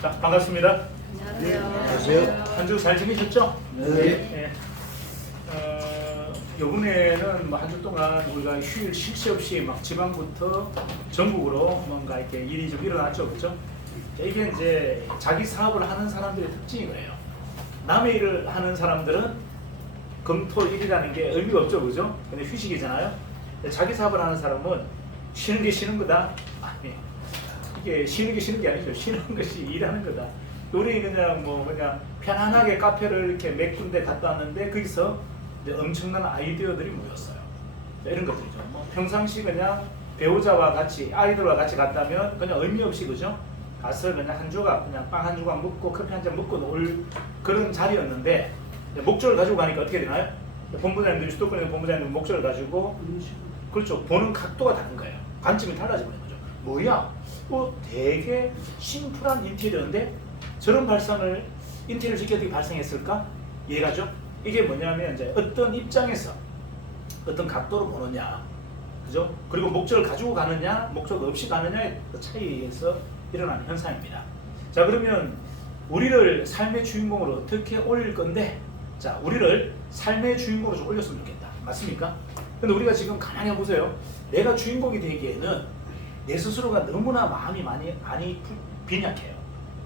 자, 반갑습니다. 안녕하세요. 한 주 잘 지내셨죠? 네. 이번에는 한 주 동안 우리가 휴일 쉴 새 없이 막 지방부터 전국으로 뭔가 이렇게 일이 좀 일어났죠, 그렇죠? 이게 이제 자기 사업을 하는 사람들의 특징이 그래요. 남의 일을 하는 사람들은 금토일이라는 게 의미가 없죠, 그죠? 근데 휴식이잖아요. 자기 사업을 하는 사람은 쉬는 게 쉬는 거다. 아니, 이게 쉬는 게 쉬는 게 아니죠. 쉬는 것이 일하는 거다. 우리 그냥 편안하게 카페를 이렇게 몇 군데 갔다 왔는데 거기서 이제 엄청난 아이디어들이 모였어요. 이런 것들이죠. 뭐 평상시 그냥 배우자와 같이 아이들과 같이 갔다면 그냥 의미 없이 그죠? 가서 그냥 한 조각 그냥 빵 한 조각 먹고 커피 한 잔 먹고 놀 그런 자리였는데 목적을 가지고 가니까 어떻게 되나요? 본부장님들이 수도권에 있는 본부장님들 목적을 가지고 그렇죠. 보는 각도가 다른 거예요. 관점이 달라지는 거죠. 뭐야? 되게 심플한 인테리어인데 저런 발상을 인테리어 짓기 어떻게 발상했을까? 이해가죠? 이게 뭐냐면 이제 어떤 입장에서 어떤 각도로 보느냐, 그죠? 그리고 목적을 가지고 가느냐, 목적 없이 가느냐의 차이에서 일어나는 현상입니다. 자, 그러면 우리를 삶의 주인공으로 어떻게 올릴 건데, 자, 우리를 삶의 주인공으로 좀 올렸으면 좋겠다. 맞습니까? 근데 우리가 지금 가만히 보세요. 내가 주인공이 되기에는 내 스스로가 너무나 마음이 많이 빈약해요.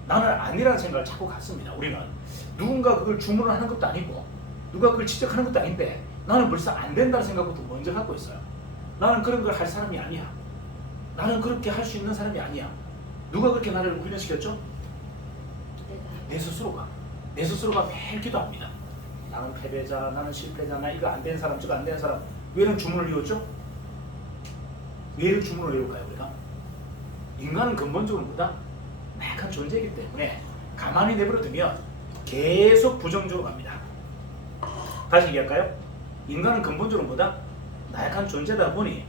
나는 아니라는 생각을 자꾸 갖습니다. 우리는 누군가 그걸 주문을 하는 것도 아니고 누가 그걸 지적하는 것도 아닌데 나는 벌써 안 된다는 생각부터 먼저 갖고 있어요. 나는 그런 걸 할 사람이 아니야. 나는 그렇게 할 수 있는 사람이 아니야. 누가 그렇게 나를 훈련시켰죠? 내 스스로가 매일 기도합니다. 나는 패배자, 나는 실패자, 나 이거 안 된 사람, 저거 안 된 사람. 왜 이런 주문을 이뤘죠? 왜 이런 주문을 이룰까요, 우리가? 인간은 근본적으로 보다 나약한 존재이기 때문에 가만히 내버려두면 계속 부정적으로 갑니다. 다시 얘기할까요? 인간은 근본적으로 보다 나약한 존재다 보니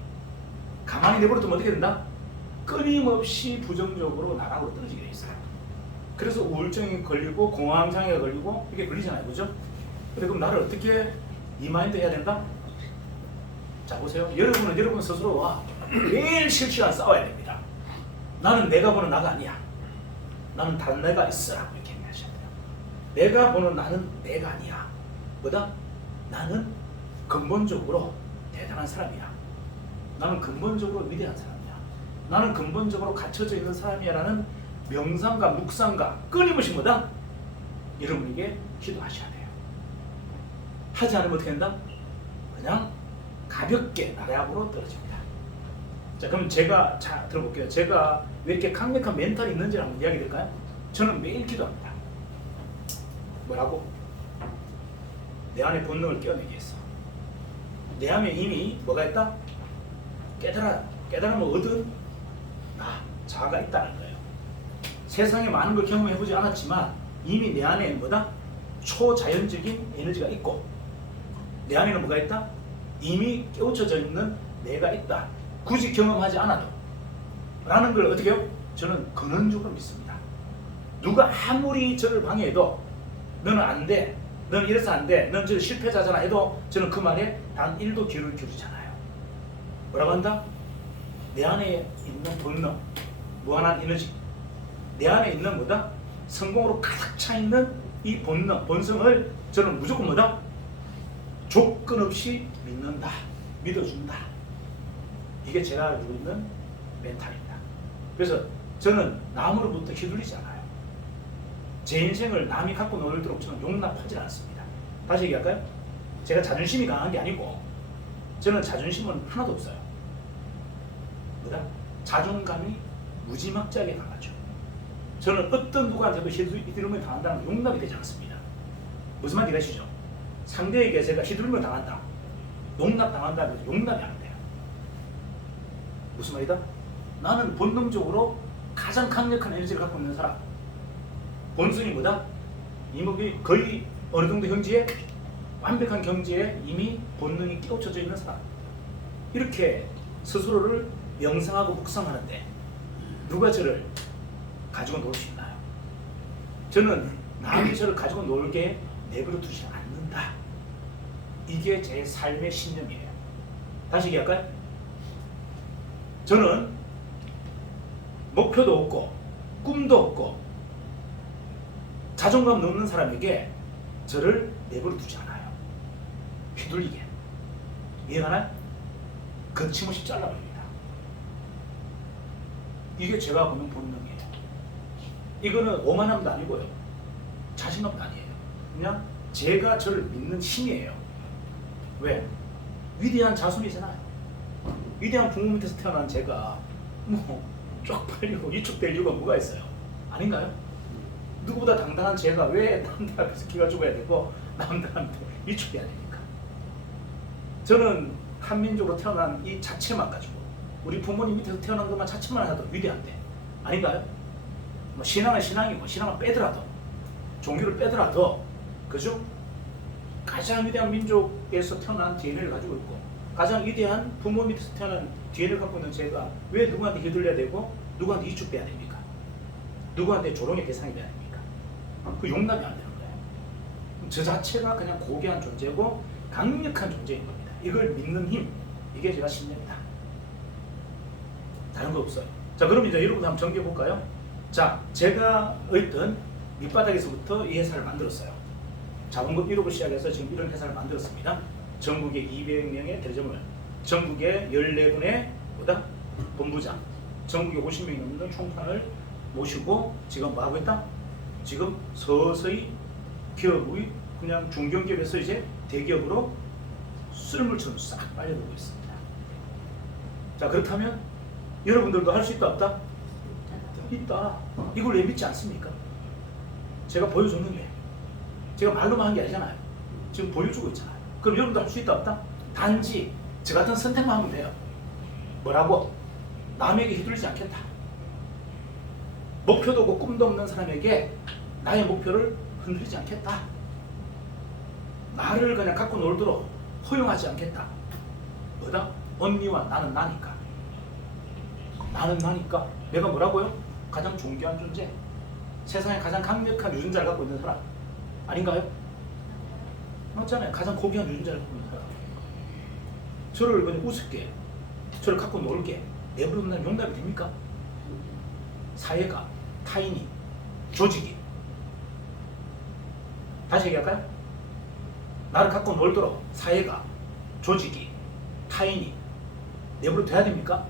가만히 내버려두면 어떻게 된다? 끊임없이 부정적으로 나락으로 떨어지게 돼 있어요. 그래서 우울증이 걸리고 공황장애가 걸리고 이게 걸리잖아요, 그죠? 그럼 나를 어떻게 리마인드 해야 된다? 자, 보세요. 여러분은 여러분 스스로와 매일 실시간 싸워야 됩니다. 나는 내가 보는 나가 아니야. 나는 다른 내가 있어라고 이렇게 얘기하셔야 돼요. 내가 보는 나는 내가 아니야. 뭐다? 나는 근본적으로 대단한 사람이야. 나는 근본적으로 위대한 사람이야. 나는 근본적으로 갖춰져 있는 사람이야 라는 명상과 묵상과 끊임없이 뭐다? 여러분에게 기도하셔야 돼요. 하지 않으면 어떻게 된다? 그냥 가볍게 나락으로 떨어집니다. 자, 그럼 제가 들어볼게요. 제가 왜 이렇게 강력한 멘탈이 있는지 한번 이야기 드릴까요? 저는 매일 기도합니다. 뭐라고? 내 안에 본능을 깨어내기 위해서. 내 안에 이미 뭐가 있다? 깨달으면 얻은 자아가 있다는 거예요. 세상에 많은 걸 경험해보지 않았지만 이미 내 안에 뭐다? 초자연적인 에너지가 있고 내 안에는 뭐가 있다? 이미 깨우쳐져 있는 내가 있다. 굳이 경험하지 않아도 라는 걸 어떻게 해요? 저는 근원적으로 믿습니다. 누가 아무리 저를 방해해도 너는 안 돼, 너는 이래서 안 돼, 너는 저 실패자잖아 해도 저는 그 말에 단 1도 귀를 기울이잖아요. 뭐라고 한다? 내 안에 있는 본능, 무한한 에너지, 내 안에 있는 뭐다? 성공으로 가득 차 있는 이 본능, 본성을 저는 무조건 뭐다? 조건 없이 믿는다, 믿어준다. 이게 제가 가지고 있는 멘탈입니다. 그래서 저는 남으로부터 휘둘리지 않아요. 제 인생을 남이 갖고 놀도록 저는 용납하지 않습니다. 다시 얘기할까요? 제가 자존심이 강한 게 아니고 저는 자존심은 하나도 없어요. 뭐다? 자존감이 무지막지하게 강하죠. 저는 어떤 누구한테도 휘두르면 당한다는 건 용납이 되지 않습니다. 무슨 말인지 아시죠? 상대에게 제가 휘두르면 당한다, 용납당한다면 용납이 안 돼요. 무슨 말이다? 나는 본능적으로 가장 강력한 에너지를 갖고 있는 사람. 본성이 뭐다? 이목이 거의 어느 정도 경지에 완벽한 경지에 이미 본능이 깨우쳐져 있는 사람. 이렇게 스스로를 명상하고 묵상하는데 누가 저를 가지고 놀 수 있나요? 저는 남이 저를 가지고 놀게 내버려 두지 않는다. 이게 제 삶의 신념이에요. 다시 얘기할까요? 저는 목표도 없고 꿈도 없고 자존감 넘는 사람에게 저를 내버려 두지 않아요. 휘둘리게. 이해가 나요? 거침없이 잘라버립니다. 이게 제가 보는 본능이에요. 이거는 오만함도 아니고요. 자신감도 아니에요. 그냥 제가 저를 믿는 힘이에요. 왜? 위대한 자손이잖아요. 위대한 부모 밑에서 태어난 제가 뭐 쪽팔리고 위축될 이유가 뭐가 있어요? 아닌가요? 누구보다 당당한 제가 왜 남들 앞에서 기가 죽어야 되고 남들한테 위축돼야 됩니까? 저는 한민족으로 태어난 이 자체만 가지고 우리 부모님 밑에서 태어난 것만 자체만 해도 위대한데 아닌가요? 뭐 신앙은 신앙이고 신앙을 빼더라도 종교를 빼더라도 그죠? 가장 위대한 민족에서 태어난 DNA를 가지고 있고 가장 위대한 부모 밑에서 태어난 DNA를 갖고 있는 제가 왜 누구한테 휘둘려야 되고 누구한테 위축돼야 됩니까? 누구한테 조롱의 대상이 돼야 됩니까? 그 용납이 안 되는 거예요. 저 자체가 그냥 고귀한 존재고 강력한 존재인 겁니다. 이걸 믿는 힘, 이게 제가 신념이다. 다른 거 없어요. 자, 그럼 이제 여러분 한번 정리해 볼까요? 자, 제가 어떤 밑바닥에서부터 이 회사를 만들었어요. 자본금 1억을 시작해서 지금 이런 회사를 만들었습니다. 전국에 200명의 대리점을, 전국에 14분의 뭐다? 본부장, 전국에 50명이 넘는 총판을 모시고 지금 뭐 하고 있다? 지금 서서히 기업의 그냥 중견기업에서 이제 대기업으로 썰물처럼 싹 빨려들고 있습니다. 자, 그렇다면 여러분들도 할 수 있다 없다? 있다. 이걸 왜 믿지 않습니까? 제가 보여줬는데 제가 말로만 한 게 아니잖아요. 지금 보여주고 있잖아요. 그럼 여러분도 할 수 있다 없다? 단지 저 같은 선택만 하면 돼요. 뭐라고? 남에게 휘둘리지 않겠다. 목표도 없고 꿈도 없는 사람에게 나의 목표를 흔들리지 않겠다. 나를 그냥 갖고 놀도록 허용하지 않겠다. 뭐다? 언니와 나는 나니까. 나는 나니까. 내가 뭐라고요? 가장 존귀한 존재. 세상에 가장 강력한 유전자를 갖고 있는 사람. 아닌가요? 맞잖아요. 가장 고귀한 유전자를 갖고 있는 사람. 저를 그냥 우습게, 저를 갖고 놀게 내버려 두는 용납이 됩니까? 사회가, 타인이, 조직이. 다시 얘기할까요? 나를 갖고 놀도록 사회가, 조직이, 타인이 내버려 둬야 됩니까?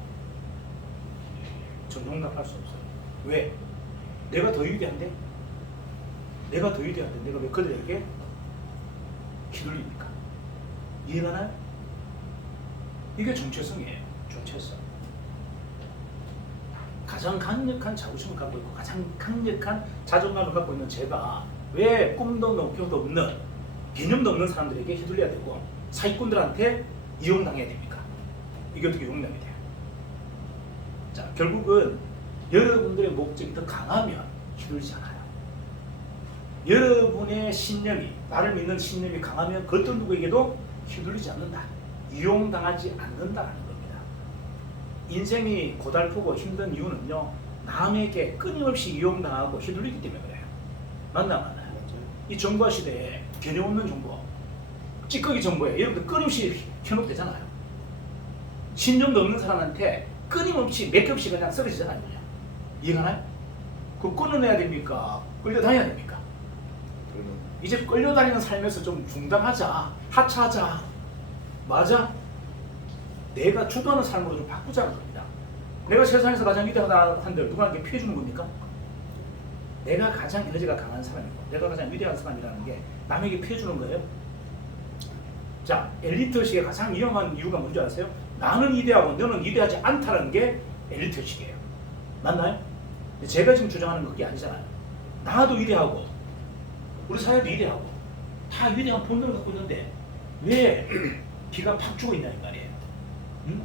전 용납할 수 없어요. 왜? 내가 더 위대한데? 내가 더 위대한데 내가 왜 그들에게 휘둘립니까? 이해가 나요? 이게 정체성이에요. 정체성. 가장 강력한 자부심을 갖고 있고 가장 강력한 자존감을 갖고 있는 제가 왜 꿈도 없는 목표도 없는 개념도 없는 사람들에게 휘둘려야 되고 사기꾼들한테 이용당해야 됩니까? 이게 어떻게 용납이 돼요? 자, 결국은 여러분들의 목적이 더 강하면 휘둘리지 않아요. 여러분의 신념이, 나를 믿는 신념이 강하면 그 어떤 누구에게도 휘둘리지 않는다. 이용당하지 않는다는 겁니다. 인생이 고달프고 힘든 이유는요, 남에게 끊임없이 이용당하고 휘둘리기 때문에 그래요. 맞나 맞나요? 이 정보화 시대에 개념 없는 정보, 찌꺼기 정보에 여러분들 끊임없이 현혹 되잖아요. 신념도 없는 사람한테 끊임없이 몇 겹씩 그냥 쓰러지잖아요. 그냥. 이해가 나요? 그거 끊어내야 됩니까? 끌려다녀야 됩니까? 이제 끌려다니는 삶에서 좀 중단하자, 하차하자. 맞아? 내가 주도하는 삶으로 좀 바꾸자는 겁니다. 내가 세상에서 가장 위대하다 한들 누구한테 피해주는 겁니까? 내가 가장 에너지가 강한 사람이고 내가 가장 위대한 사람이라는 게 남에게 피해주는 거예요? 자, 엘리트의식의 가장 위험한 이유가 뭔지 아세요? 나는 위대하고 너는 위대하지 않다는 게 엘리트의식이에요. 맞나요? 제가 지금 주장하는 건 그게 아니잖아요. 나도 위대하고 우리 사회도 위대하고 다 위대한 본능을 갖고 있는데 왜 기가 팍 죽어 있냐는 말이에요. 응?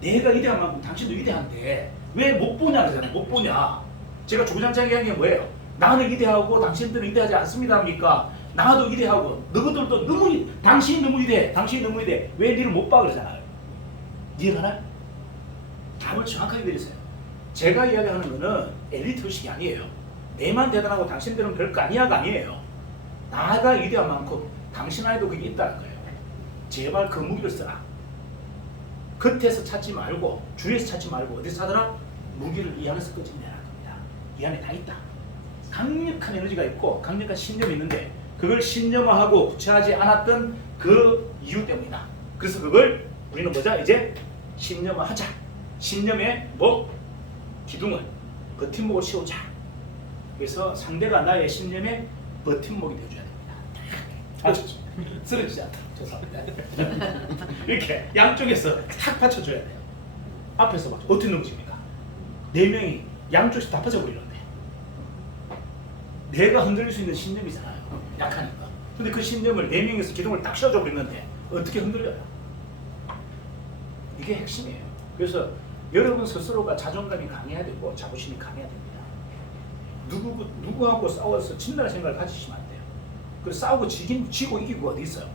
내가 위대한 만큼 당신도 위대한데 왜 못 보냐 그러잖아요. 못 보냐. 제가 주구장창하게 한 게 뭐예요? 나는 위대하고 당신들은 위대하지 않습니다 합니까? 나도 위대하고 너희들도 너무 당신이 너무 위대해. 당신이 너무 위대해. 왜 니를 못 봐 그러잖아요. 이해가 나요? 답을 정확하게 드리세요. 제가 이야기하는 거는 엘리트 의식이 아니에요. 내만 대단하고 당신들은 별거 아니야가 아니에요. 나가 위대한 만큼 당신 안에도 그게 있다는 거예요. 제발 그 무기를 써라. 겉에서 찾지 말고 주위에서 찾지 말고 어디서 찾아라? 무기를 이 안에서 끄집내라는 겁니다. 이 안에 다 있다. 강력한 에너지가 있고 강력한 신념이 있는데 그걸 신념화하고 구체하지 않았던 그 이유 때문이다. 그래서 그걸 우리는 뭐자? 이제 신념화하자. 신념의 뭐? 기둥을 버팀목을 씌우자. 그래서 상대가 나의 신념의 버팀목이 되어줘야 됩니다. 아셨죠? 쓰러지지 않다. 죄송합니다. 이렇게 양쪽에서 탁 받쳐줘야 돼요. 앞에서 맞죠? 어떻게 넘집니까? 네 명이 양쪽에서 다 빠져버리는데 내가 흔들릴 수 있는 신념이잖아요. 약하니까. 근데 그 신념을 네 명에서 기둥을 딱 씌워줘 버리는데 어떻게 흔들려요? 이게 핵심이에요. 그래서 여러분 스스로가 자존감이 강해야 되고 자부심이 강해야 됩니다. 누구하고 싸워서 진다는 생각을 가지시면 안 돼요. 그래서 싸우고 지고 이기고 어디 있어요?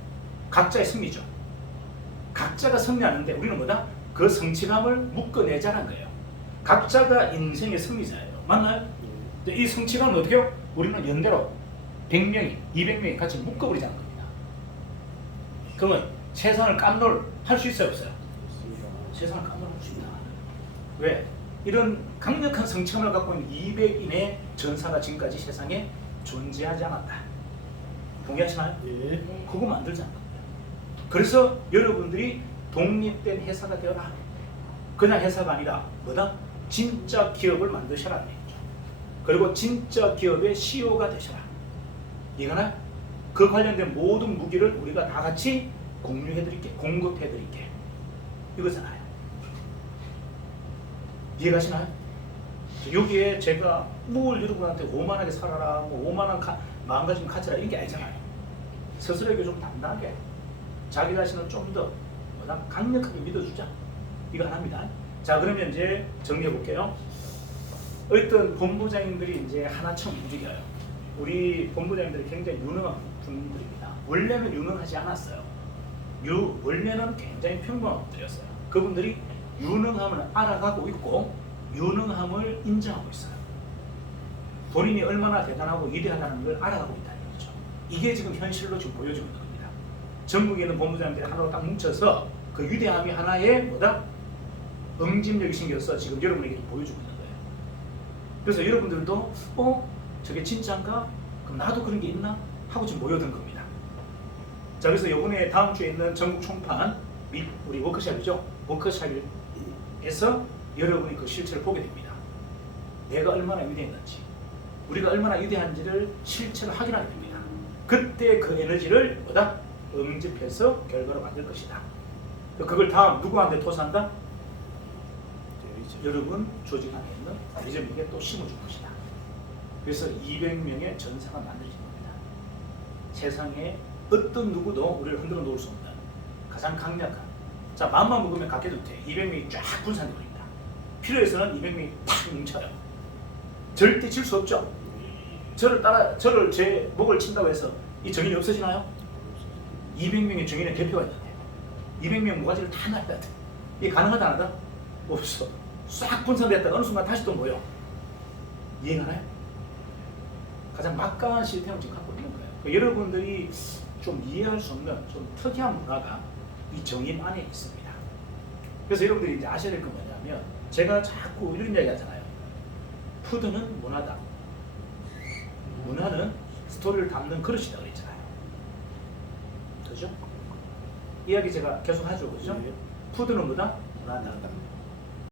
각자의 승리죠. 각자가 승리하는데 우리는 뭐다? 그 성취감을 묶어내자는 거예요. 각자가 인생의 승리자예요. 맞나요? 근데 이 성취감은 어떻게 해요? 우리는 연대로 100명이, 200명이 같이 묶어버리자는 겁니다. 그러면 세상을 깜놀 할 수 있어요? 없어요? 세상을 깜놀 할 수 있다. 왜? 이런 강력한 성취감을 갖고 있는 200인의 전사가 지금까지 세상에 존재하지 않았다. 동의하시나요? 예. 그거 만들자는 겁니다. 그래서 여러분들이 독립된 회사가 되어라. 그냥 회사가 아니라 뭐다? 진짜 기업을 만드셔라. 그리고 진짜 기업의 CEO가 되셔라. 이거나 그 관련된 모든 무기를 우리가 다 같이 공유해드릴게, 공급해드릴게. 이거잖아요. 이해가시나요? 여기에 제가 뭘 여러분한테 오만하게 살아라, 뭐 오만한 마음가짐 가지라 이런 게 아니잖아요. 스스로에게 좀 단단하게 자기 자신을 좀 더 강력하게 믿어주자. 이거 하나입니다. 자, 그러면 이제 정리해 볼게요. 어떤 본부장님들이 이제 하나처럼 움직여요. 우리 본부장님들이 굉장히 유능한 분들입니다. 원래는 유능하지 않았어요. 원래는 굉장히 평범한 분들이었어요. 그분들이 유능함을 알아가고 있고 유능함을 인정하고 있어요. 본인이 얼마나 대단하고 위대하다는 걸 알아가고 있다는 거죠. 이게 지금 현실로 지금 보여지고 있는 겁니다. 전국에 있는 본부장들이 하나로 딱 뭉쳐서 그 위대함이 하나의 뭐다? 응집력이 생겨서 지금 여러분에게 보여주고 있는 거예요. 그래서 여러분들도 저게 진짜인가? 그럼 나도 그런 게 있나? 하고 지금 모여든 겁니다. 자, 그래서 이번에 다음 주에 있는 전국 총판 및 우리 워크숍이죠. 워크숍에서 여러분이 그 실체를 보게 됩니다. 내가 얼마나 위대했는지, 우리가 얼마나 위대한지를 실체로 확인하게 됩니다. 그때 그 에너지를 뭐다? 응집해서 결과로 만들 것이다. 그걸 다음 누구한테 토산다? 여러분 조직 안에 있는 대리점에게 또 심어줄 것이다. 그래서 200명의 전사가 만들어진 겁니다. 세상에 어떤 누구도 우리를 흔들어 놓을 수 없는 가장 강력한, 자, 마음만 먹으면 갖게도 돼. 200명이 쫙 분산돼 버립니다. 필요해서는 200명이 탁 뭉쳐요. 절대 질 수 없죠. 저를 제 목을 친다고 해서 이 정인이 없어지나요? 200명의 정인의 대표가 있는데 200명 모가지를 다 날려야 돼. 이게 가능하다 안 하다? 없어. 싹 분산됐다가 어느 순간 다시 또 모여. 이해가나요? 가장 막강한 시스템을 지금 갖고 있는 거예요. 그러니까 여러분들이 좀 이해할 수 없는 좀 특이한 문화가 이 정인 안에 있습니다. 그래서 여러분들이 이제 아셔야 될 건 뭐냐면, 제가 자꾸 이런 이야기 하잖아요. 푸드는 문화다. 문화는 스토리를 담는 그릇이다 그랬잖아요. 그죠? 이야기 제가 계속 하죠. 그죠? 푸드는 뭐다? 문화다.